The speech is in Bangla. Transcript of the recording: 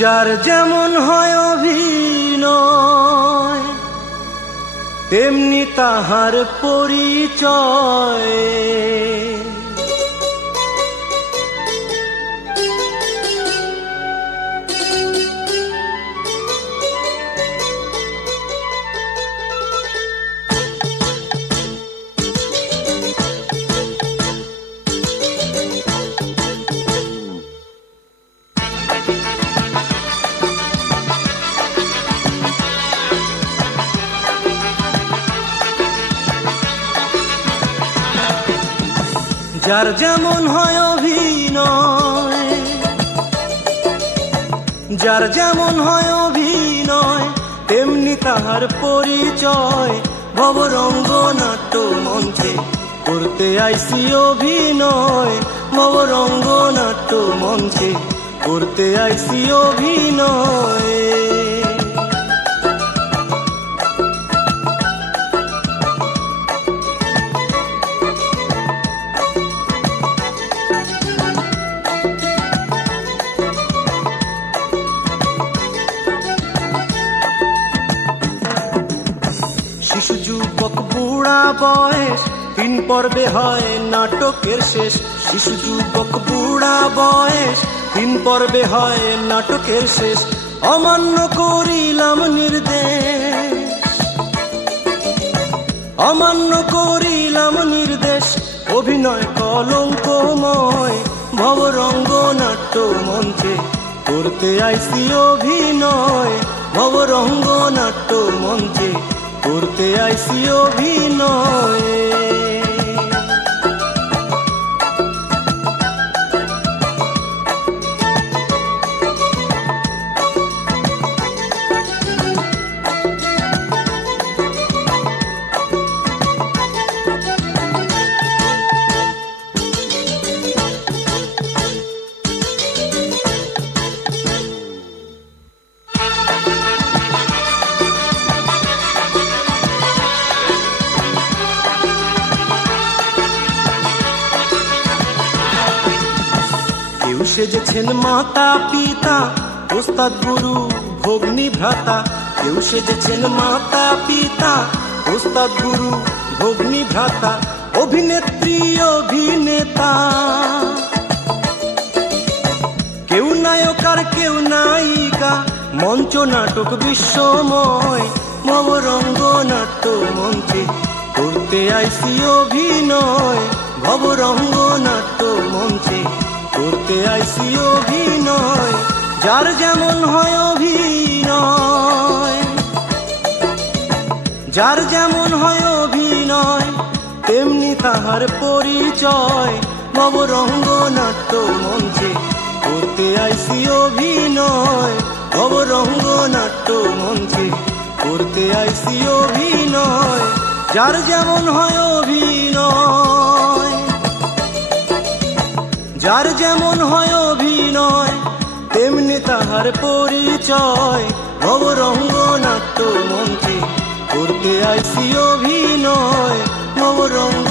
যার যেমন হয় অভিনয় তেমনি তাহার পরিচয়। যার যেমন হয় অভিনয়, যার যেমন হয় অভিনয় তেমনি তাহার পরিচয়। ভবরঙ্গ নাট্য মঞ্চে করতে আইসি অভিনয়, ভবরঙ্গ নাট্য মঞ্চে করতে আইসি অভিনয়। শিশু যুবক বুড়া বয়স তিন পর্বে হয় নাটকের শেষ। শিশু যুবক বুড়া বয়স তিন পর্বে হয় নাটকের শেষ। অমান্য করিলাম নির্দেশ, অমান্য করিলাম নির্দেশ, অভিনয় কলঙ্কময়। ভবরঙ্গ নাট্য মঞ্চে করতে আইসি অভিনয়, ভবরঙ্গ নাট্য মঞ্চে করতে আইসি অভিনয়। কেউ সেজেছেন মাতা পিতা ওস্তাদ গুরু ভগ্নী ভ্রাতা, কেউ সেজেছেন মাতা পিতা ওস্তাদ গুরু ভগ্নী ভ্রাতা। অভিনেত্রী অভিনেতা, কেউ নায়ক আর কেউ নায়িকা, মঞ্চ নাটক বিশ্বময়। ভবরঙ্গ নাট্য মঞ্চে করতে আইসি অভিনয়, ভবরঙ্গ নাট্য মঞ্চে করতে আইসি অভিনয়। যার যেমন হয় অভিনয়, যার যেমন হয় অভিনয় তেমনি তাহার পরিচয়। ভবরঙ্গ নাট্য মঞ্চে করতে আইসি অভিনয়, ভবরঙ্গ নাট্য মঞ্চে করতে আইসি অভিনয়। যার যেমন হয় অভিনয়, যার যেমন হয় অভিনয় তেমনি তাহার পরিচয়। ভবরঙ্গ নাট্য মঞ্চে করতে আইসি অভিনয়, ভবরঙ্গ